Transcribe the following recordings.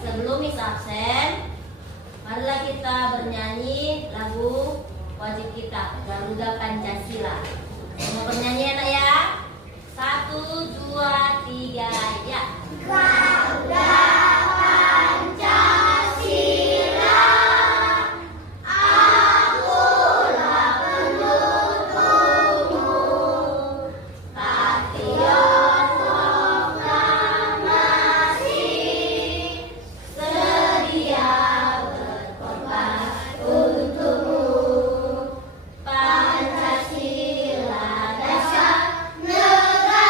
Sebelum Miss absen, marilah kita bernyanyi lagu wajib kita, Garuda Pancasila. Mau bernyanyi anak ya? 1, 2, 3, ya. Garuda Pancasila, akulah pendukungmu, patriot proklamasi, sedia berkorban untukmu. Pancasila dasar negara,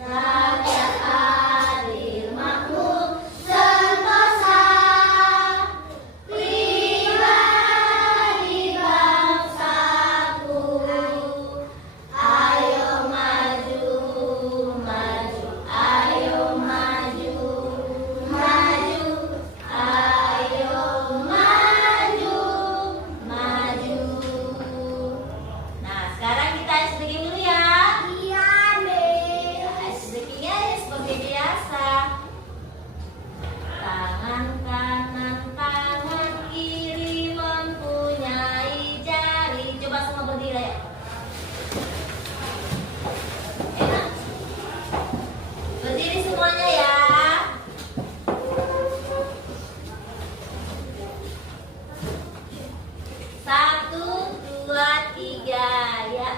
rakyat adil makmur sentosa, pribadi bangsaku. Ayo maju, maju, ayo maju, maju, ayo maju, maju. Nah, sekarang kita ice breaking dulu ya. Iya, Miss. Ice breakingnya ya seperti biasa. Tangan kanan, tangan kiri mempunyai jari. Coba semua berdiri ya. Enak. Berdiri semuanya ya. Satu, dua, tiga, ya.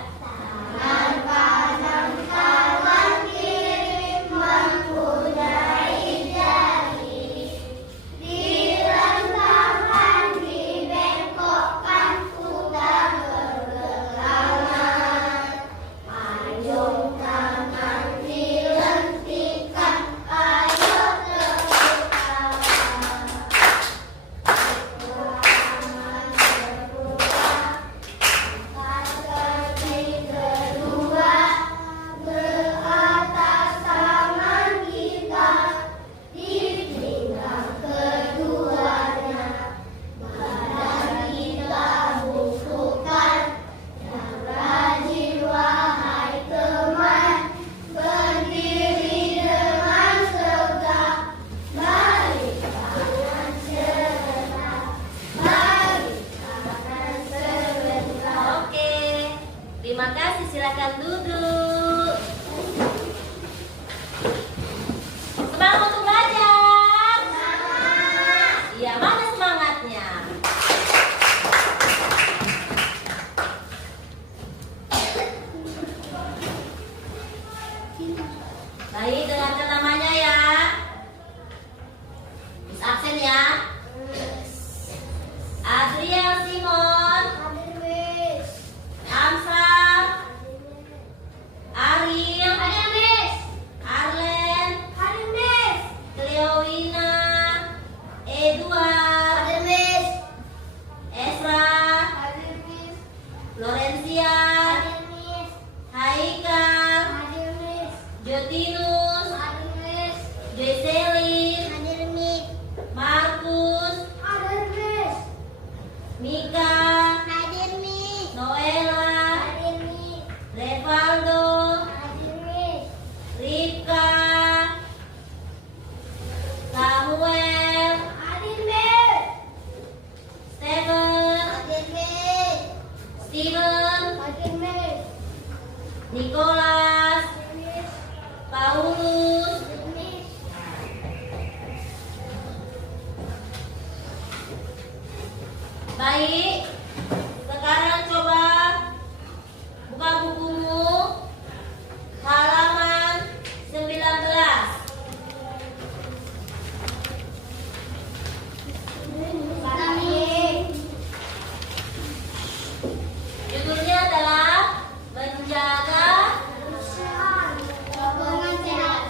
Tangan kanan, tangan kiri mempunyai jari, direntangkan, dibengkokkan, putar bergelangan. Payung tangan dilentikan, ayo tepuk tangan. Tangan berputar, kaki kedua ke atas tangan kita, di pinggang keduanya badan kita bungkukkan. Yang rajin wahai teman, berdiri dengan tegak, balik tangan sebentar, balik tangan sebentar. Oke, terima kasih. Silakan duduk. Semangat untuk belajar. Iya, mana semangatnya? Baik, dengarkan namanya ya. Miss absen ya. Adriel Simon, Hadir, Miss. Amsal, Ariel, Hadir, Miss. Arlen, Hadir, Miss. Cleowina, Edward, Hadir, Miss. Ezra, Hadir, Miss. Florencia, Hadir, Miss. Haikal, Hadir, Miss. Jotinus, Hadir, Miss. Joycelyn, Hadir, Miss. Markus, Hadir, Miss. Mika, Hadir, Miss. Noela, Hadir, Miss. Revaldo, Hadir, Miss. Rika, Samuel, Hadir, Miss. Steven, Hadir, Miss. Steven, Hadir, Miss. Nicholas, Hadir, Miss. Paulus. Hadir, Miss. Baik, sekarang coba buka bukumu halaman 19. Judulnya adalah menjaga Kebersihan, lingkungan sehat.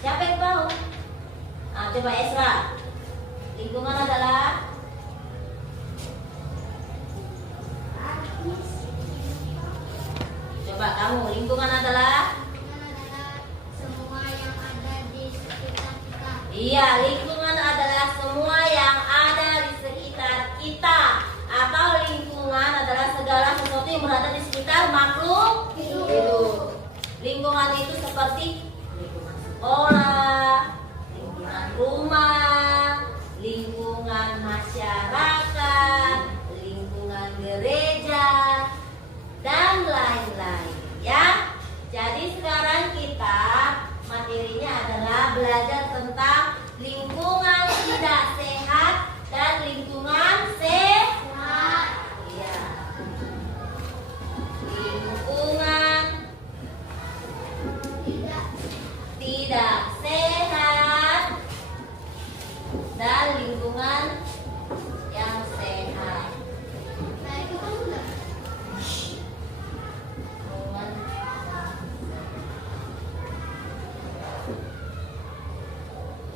Siapa yang tahu? Nah, coba Esra. Lingkungan adalah coba kamu. Lingkungan adalah semua yang ada di sekitar kita. iya, lingkungan adalah semua yang ada di sekitar kita. Atau lingkungan adalah segala sesuatu yang berada di sekitar makhluk hidup. Lingkungan itu seperti lingkungan sekolah, lingkungan rumah, lingkungan masyarakat, lingkungan gereja, dan lain-lain ya. Jadi sekarang kita materinya adalah belajar tentang lingkungan tidak sehat dan lingkungan sehat. Iya. Lingkungan tidak sehat dan lingkungan yang sehat. Nah, itu kan udah. Lingkungan.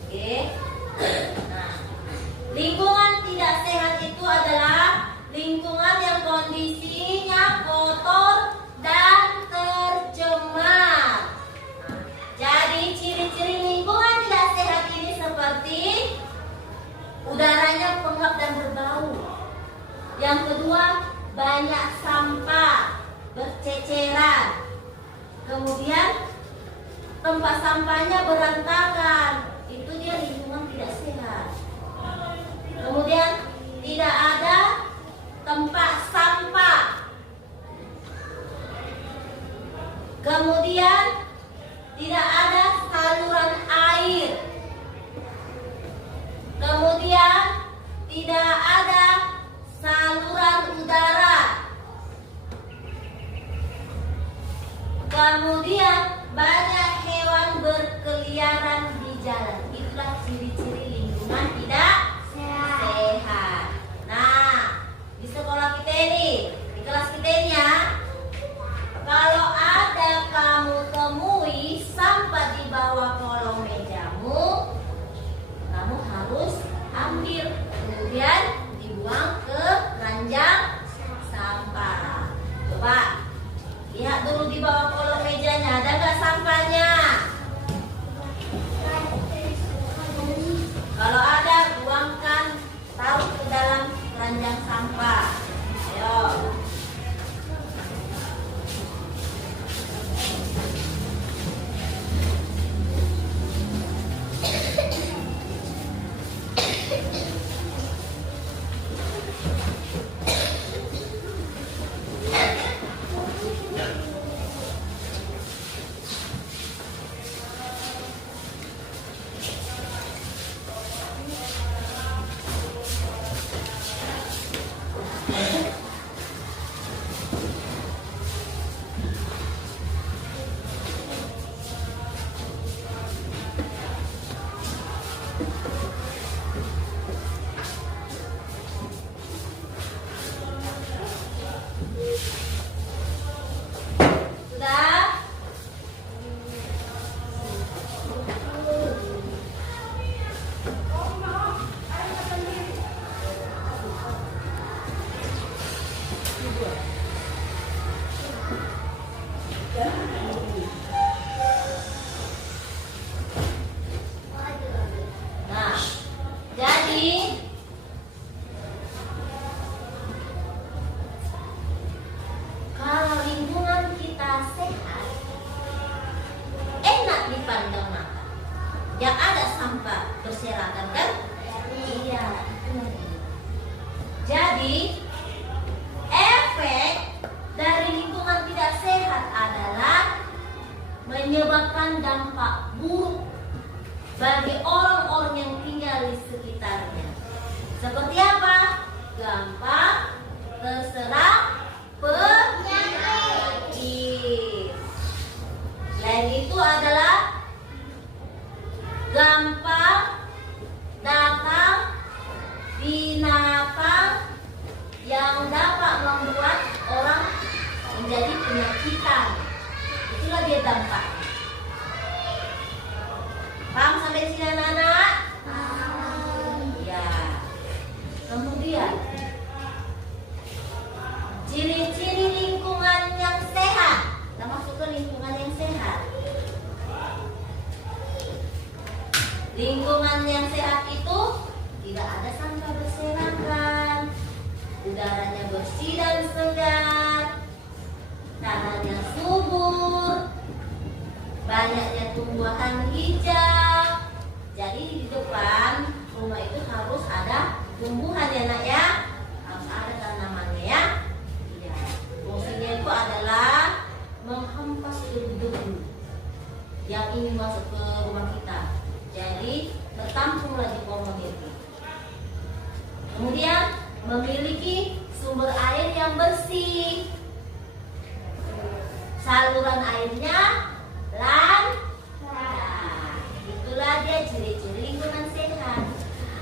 Oke. Nah, lingkungan tidak sehat itu adalah lingkungan yang kondisinya kotor dan tercemar. Nah, jadi ciri-ciri lingkungan tidak sehat ini seperti udaranya pengap dan berbau. Yang kedua, banyak sampah berceceran. Kemudian tempat sampahnya berantakan. Itu dia lingkungan tidak sehat. Kemudian tidak ada tempat sampah. Kemudian tidak ada saluran air. Kemudian tidak ada saluran udara. Kemudian banyak hewan berkeliaran di jalan. Itulah ciri-ciri lingkungan tidak sehat. Nah, di sekolah kita ini, di kelas kita ini ya, kalau ada kamu temui sampah di bawah kolong mejamu, kamu harus ambil, kemudian dibuang ke keranjang sampah. Coba lihat dulu di bawah kolong mejanya, ada nggak sampahnya? Kalau ada, buangkan, taruh ke dalam keranjang sampah. Ayo. Sudah? Nah, jadi kalau lingkungan kita sehat, enak dipandang mata. Yang ada sampah berserakan kan? Iya, itu. Jadi efek dari lingkungan tidak sehat adalah menyebabkan dampak buruk bagi orang-orang yang tinggal di sekitarnya. Seperti apa? Gampang terserang penyakit. Selain itu adalah gampang datang binatang yang dapat membuat orang menjadi penyakitan. Itulah dia dampak. Lingkungan yang sehat itu tidak ada sampah berserakan, udaranya bersih dan segar, tanahnya subur, banyaknya tumbuhan hijau. Jadi di depan rumah itu harus ada tumbuhan ya nak ya, harus ada tanamannya ya. Iya. Fungsinya itu adalah menghempas debu-debu yang ingin masuk ke rumah kita. Jadi tertampunglah di pohon itu. Kemudian memiliki sumber air yang bersih. Saluran airnya lancar. Itulah dia ciri-ciri lingkungan sehat.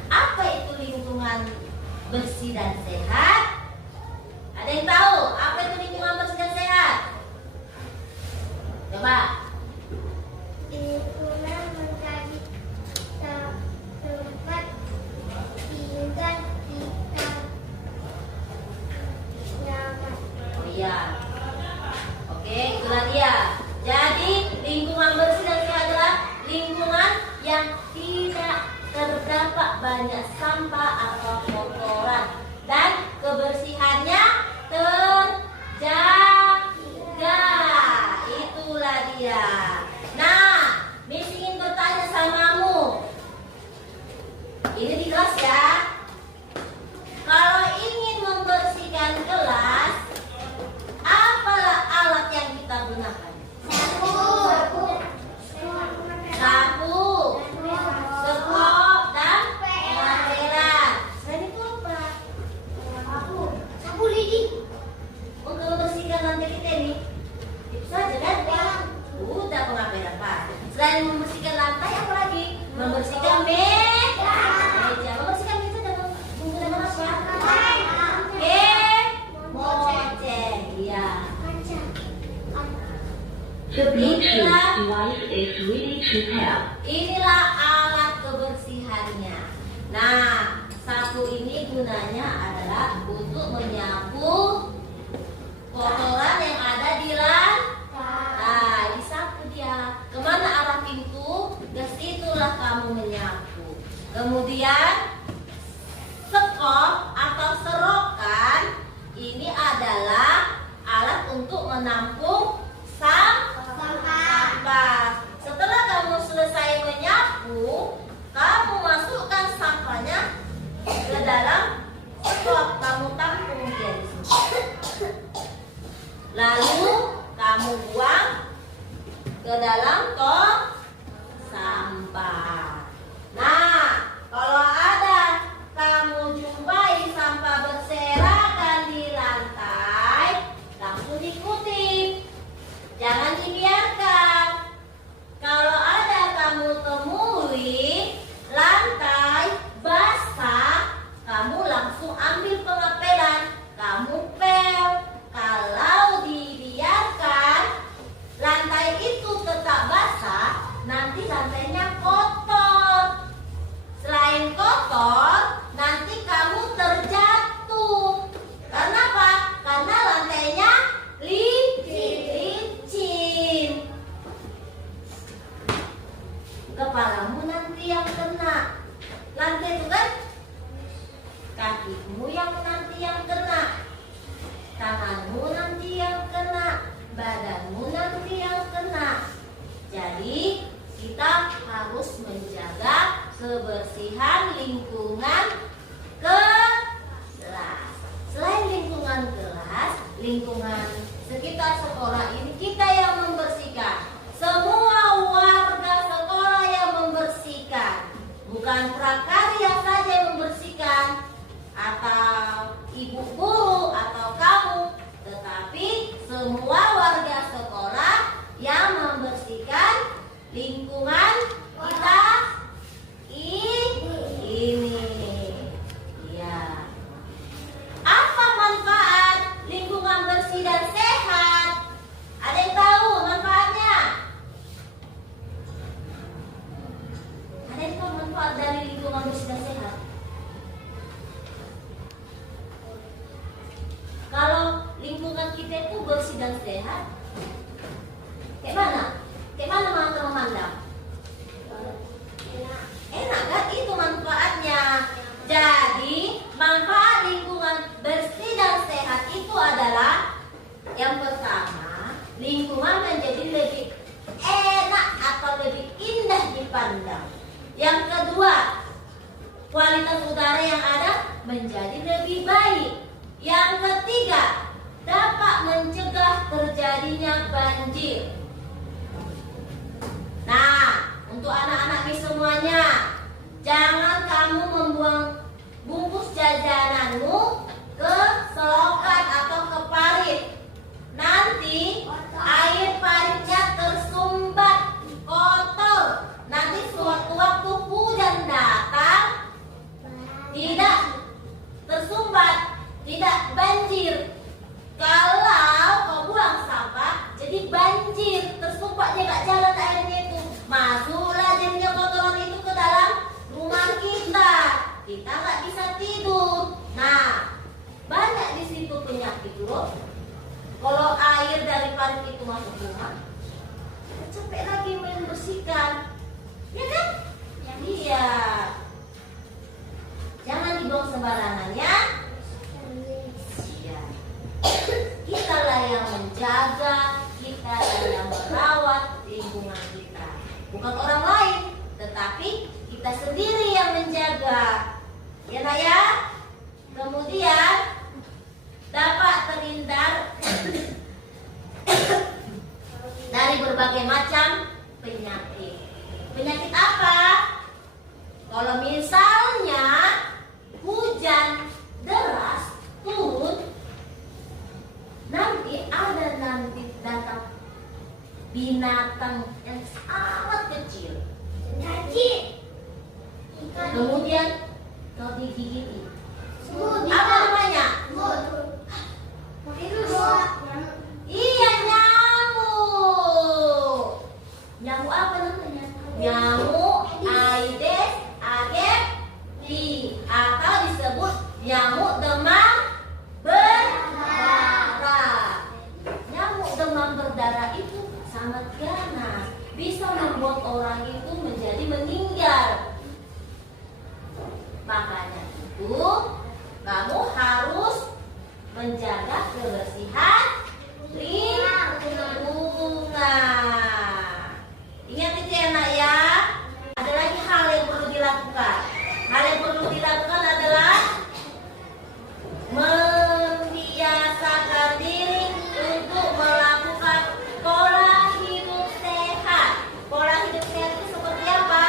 Apa itu lingkungan bersih dan sehat? Ada yang tahu apa itu lingkungan bersih dan sehat? Coba. Lingkungan menjadi tempat tinggal kita nyaman. Oh iya. Oke, itulah dia. Jadi lingkungan bersih dan sehat adalah lingkungan yang tidak terdapat banyak sampah atau kotoran dan kebersihannya terjaga. Itulah dia. Nah, Miss ingin bertanya samamu. Ini di kelas ya. Kalau ingin membersihkan kelas, apalah alat yang kita gunakan? Sapu, sekop, dan pengaperan. Selain itu apa? Sapu lidi. Untuk membersihkan lantai kita ini, itu saja kan? Udah pengaperan Pak. Selain membersihkan lantai, apa lagi? Membersihkan meja. Membersihkan meja dengan menggunakan apa? Moceng. Iya. The Bluetooth device is ready to pair. Inilah alat kebersihannya. Nah, sapu ini gunanya adalah untuk menyapu kotoran yang ada di lantai. Nah, disapu dia. Kemana arah pintu? Ke situlah kamu menyapu. Kemudian sekop atau serokan ini adalah alat untuk menampung sampah. Setelah kamu selesai menyapu, kamu masukkan sampahnya ke dalam sekop, kamu tampung dia di sini. Lalu kamu buang ke dalam tong sampah. Nah, kalau ada kamu jumpai sampah berserakan di lantai, langsung dikutip. Jangan dibiarkan. Kalau ada kamu temui lantai basah, kamu langsung ambil pengapelan, kamu pel. Kalau dibiarkan lantai itu tetap basah, nanti lantainya kotor. Selain kotor, nanti kamu terjatuh. Karena apa? Karena lantainya licin. Kepalamu nanti yang kena. Lantai itu kan kakimu yang nanti yang kena. Tanganmu nanti yang kena. Badanmu nanti yang kena. Jadi kita harus menjaga kebersihan lingkungan kelas. Selain lingkungan kelas, lingkungan sekitar sekolah ini kita yang membersihkan. Semua warga sekolah yang membersihkan. Bukan prakarya saja yang membersihkan, atau ibu guru atau kamu, tetapi semua warga sekolah yang membersihkan lingkungan kita ini. Ya. Apa manfaat lingkungan bersih dan sehat? Ada yang tahu manfaatnya? Ada yang tahu manfaat dari lingkungan bersih dan sehat? Kalau lingkungan kita itu bersih dan sehat, kayak mana? Kayak mana teman-teman memandang? Enak kan? Itu manfaatnya. Jadi manfaat lingkungan bersih dan sehat itu adalah yang pertama, lingkungan menjadi lebih enak atau lebih indah dipandang. Yang kedua, kualitas udara yang ada menjadi lebih baik. Yang ketiga, dapat mencegah terjadinya banjir. Nah, untuk anak-anak ini semuanya, jangan kamu membuang bungkus jajananmu ke selokan atau ke parit. Nanti air paritnya tersumbat, kotor. Nanti sewaktu-waktu hujan datang, tidak tersumbat, tidak banjir. Kalau kau buang sampah, jadi banjir, tersumbat jaga jalan airnya itu. Masuklah jadinya kotoran itu ke dalam rumah kita. Kita nggak bisa tidur. Nah, banyak di situ penyakit loh. Kalau air dari parit itu masuk rumah, capek lagi membersihkan, ya kan? Iya. Jangan dibuang sembarangan ya. Iya. Kitalah yang menjaga, kitalah yang merawat lingkungan kita. Bukan orang lain, tetapi kita sendiri yang menjaga. Ya nak ya? Kemudian dapat terhindar dari berbagai macam penyakit. Penyakit apa? Kalau misalnya hujan deras turun, nanti datang binatang yang sangat kecil. Kemudian kau digigiti. Apa namanya? Virus. Iya, nyamuk. Nyamuk apa namanya? Nyamuk Aedes aegypti atau disebut nyamuk demam berdarah. Nyamuk demam berdarah itu sangat ganas, bisa membuat orang itu menjadi meninggal. Makanya itu kamu harus menjaga kebersihan lingkungan. Ingat itu ya nak ya. Ada lagi hal yang perlu dilakukan. Hal yang perlu dilakukan adalah membiasakan diri untuk melakukan pola hidup sehat. Pola hidup sehat itu seperti apa?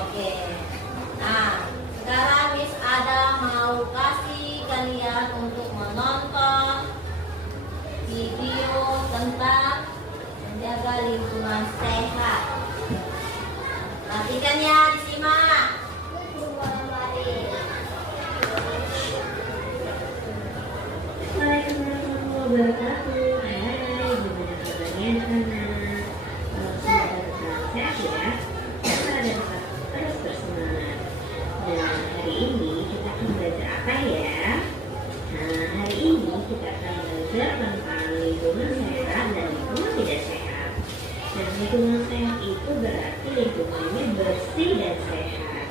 Oke. Nah, sekarang Miss Ada mau kasih kalian untuk menonton video tentang menjaga lingkungan sehat. Perhatikan ya, disimak. Waalaikumsalam warahmatullahi wabarakatuh. Hai, gimana kabarnya anak-anak? Semoga tetap sehat ya. Kita ada tetap terus bersemangat. Dan hari ini kita akan belajar apa ya? Nah, hari ini kita akan belajar tentang lingkungan sehat dan lingkungan tidak sehat. Dan lingkungan sehat itu berarti lingkungannya bersih dan sehat.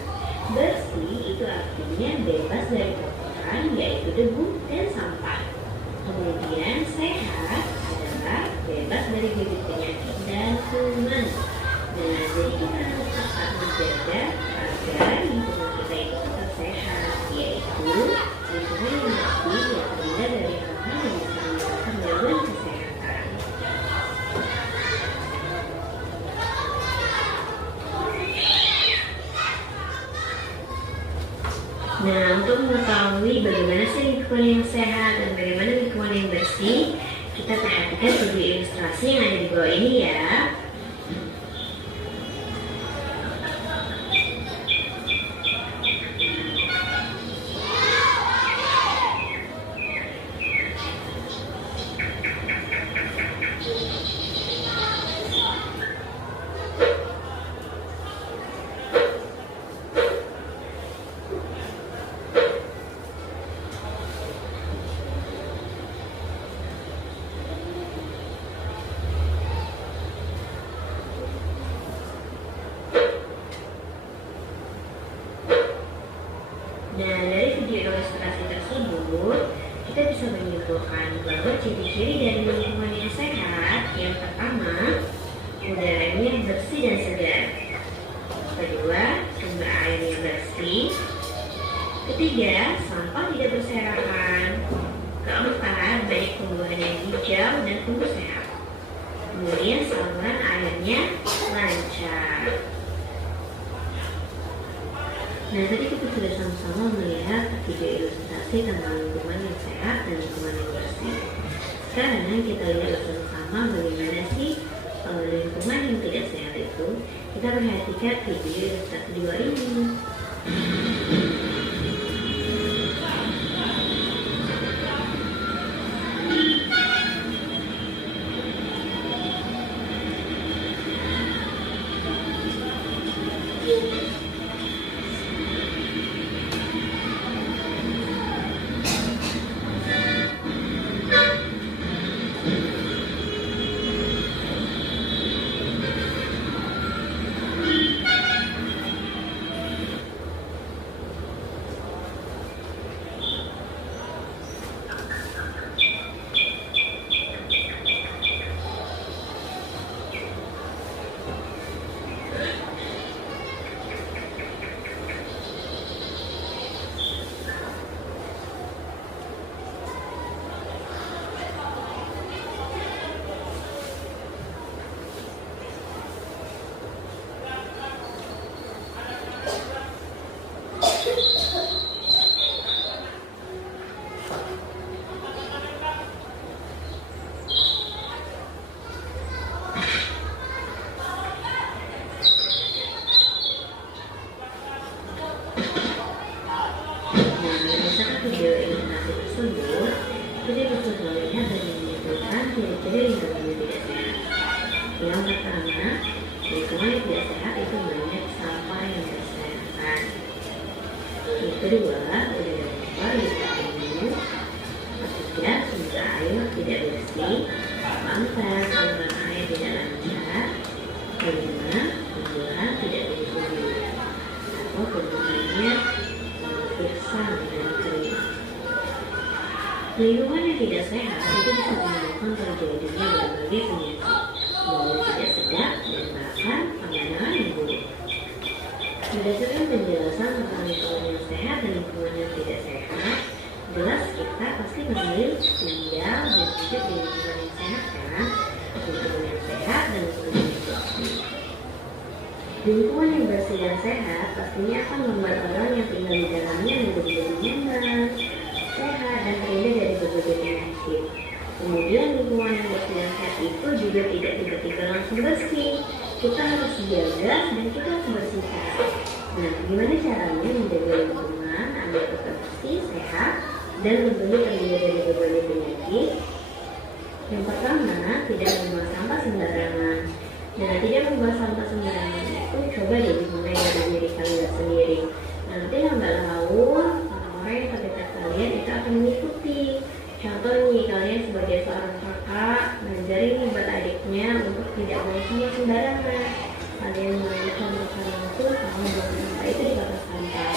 Bersih itu artinya bebas dari kotoran, yaitu debu dan sampah. Kemudian sehat adalah bebas dari bibit penyakit dan kuman. Nah, jadi kita harus tetap menjaga agar lingkungan kita itu tetap sehat, yaitu lingkungan yang bersih yang terhindar dari hal-hal yang bisa menyebabkan gangguan kesehatan. Nah, untuk mengetahui bagaimana sih lingkungan yang sehat dan bagaimana lingkungan yang bersih, kita perhatikan video ilustrasi yang ada di bawah ini ya. Nah, dari video ilustrasi tersebut, kita bisa menyimpulkan bahwa ciri-ciri dari lingkungan yang sehat, yang pertama, udaranya bersih dan segar. Kedua, sumber airnya bersih. Ketiga, sampah tidak berserakan. Keempat, banyak tumbuhan yang hijau dan tumbuh sehat. Kemudian saluran airnya lancar. Nah, tadi kita sudah sama-sama melihat video ilustrasi tentang lingkungan yang sehat dan lingkungan yang bersih. Sekarang kita lihat bersama-sama bagaimana sih lingkungan yang tidak sehat itu. Kita perhatikan video ilustrasi di bawah ini. ciri-ciri lingkungan yang tidak sehat. Yang pertama, lingkungan yang tidak sehat itu banyak sampah yang berserakan. Yang kedua, udara kotor di minum. Ketiga, sumber air tidak bersih. Keempat, saluran air tidak lancar. Kelima, tumbuhan tidak dikunjungi atau tumbuhannya gersang dan kering. Lingkungan yang tidak sehat itu bisa menyebabkan terjadinya berbagai penyakit, bau tidak sedap dan bahkan pandangan yang buruk. Berdasarkan penjelasan tentang lingkungan yang sehat dan lingkungan yang tidak sehat, jelas kita pasti memilih tinggal dan hidup di lingkungan yang sehat kan? Lingkungan yang sehat dan lingkungan yang bersih. Lingkungan yang bersih dan sehat pastinya akan membuat orang yang tinggal di dalamnya menjadi lebih nyaman, sehat, dan terhindar dari berbagai penyakit. Kemudian lingkungan yang bersih dan sehat itu juga tidak tiba-tiba langsung bersih. Kita harus jaga dan kita harus bersihkan. Nah, gimana caranya menjaga lingkungan agar tetap bersih, sehat, dan tentunya terhindar dari berbagai penyakit? Yang pertama, tidak membuang sampah sembarangan. Nah, tidak membuang sampah sembarangan itu coba deh dimulai dari diri kalian sendiri. Nanti lambat laun orang-orang yang terdekat kalian itu akan mengikuti. Contoh nih, kalian sebagai seorang kakak ngajarin nih buat adiknya untuk tidak buang sampah sembarangan. Kalian mulai contohkan langsung kalau buang sampah itu di kotak sampah.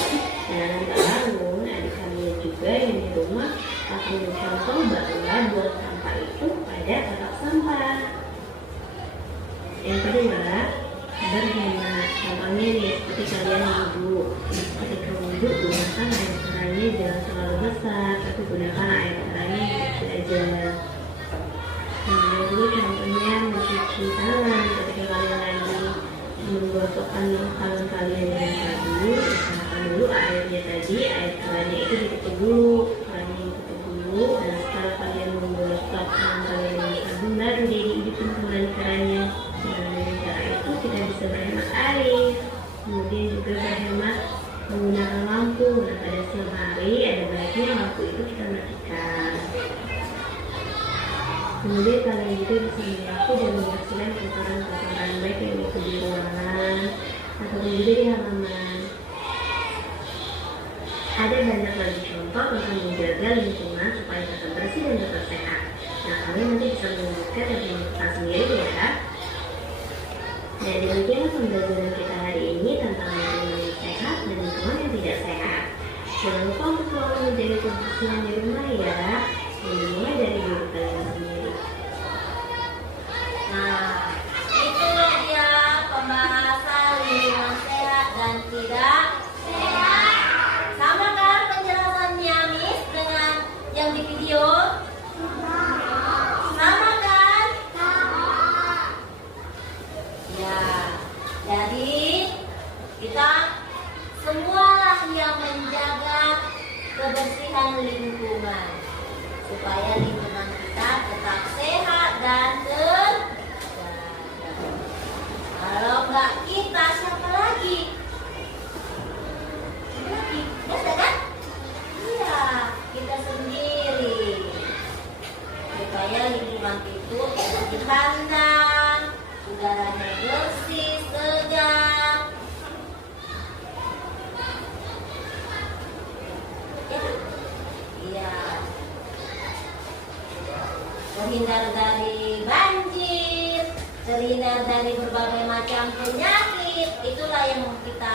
Nah, lambat laun adik kalian juga yang di rumah akan mencontoh bahwa buang sampah itu pada kotak sampah. Yang kedua, berhemat. Contohnya nih, seperti kalian wudhu. Ketika wudhu, gunakan air kerannya jangan terlalu besar, tapi gunakan air kerannya yang kecil aja. Yang kedua, contohnya mencuci tangan. Ketika kalian lagi menggosokkan tangan kalian dengan sabun, usahakan dulu airnya tadi, air kerannya itu ditutup dulu, kerannya ditutup dulu, dan setelah kalian menggosok tangan kalian dengan sabun, baru dihidupin kembali kerannya. Dengan cara itu kita bisa berhemat air, kemudian juga berhemat menggunakan lampu. Nah, pada siang hari ada baiknya lampu itu kita matikan. Kemudian kalian juga bisa menyapu dan membersihkan kotoran-kotoran baik yang itu di ruangan ataupun juga di halaman. Ada banyak lagi contoh tentang menjaga lingkungan supaya tetap bersih dan tetap sehat. Nah, kalian nanti bisa melanjutkan dan menentukan sendiri ya. Nah, demikianlah pembelajaran kita hari ini tentang lingkungan yang sehat dan lingkungan yang tidak sehat. Jangan lupa untuk selalu menjaga kebersihan di rumah ya, dan dimulai dari diri kalian sendiri. Nah, itu dia pembahasan lingkungan sehat dan tidak sehat. Sama kan penjelasannya Miss dengan yang di video? Sama kan? Ya, jadi kita semualah yang menjaga kebersihan lingkungan supaya lingkungan kita tetap sehat dan terjaga. Kalau nggak kita, siapa lagi? Siapa lagi? Kita kan? Iya, kita sendiri. Supaya lingkungan itu enak dipandang, udaranya bersih, segar. Ya, iya. Terhindar dari banjir, terhindar dari berbagai macam penyakit. Itulah yang kita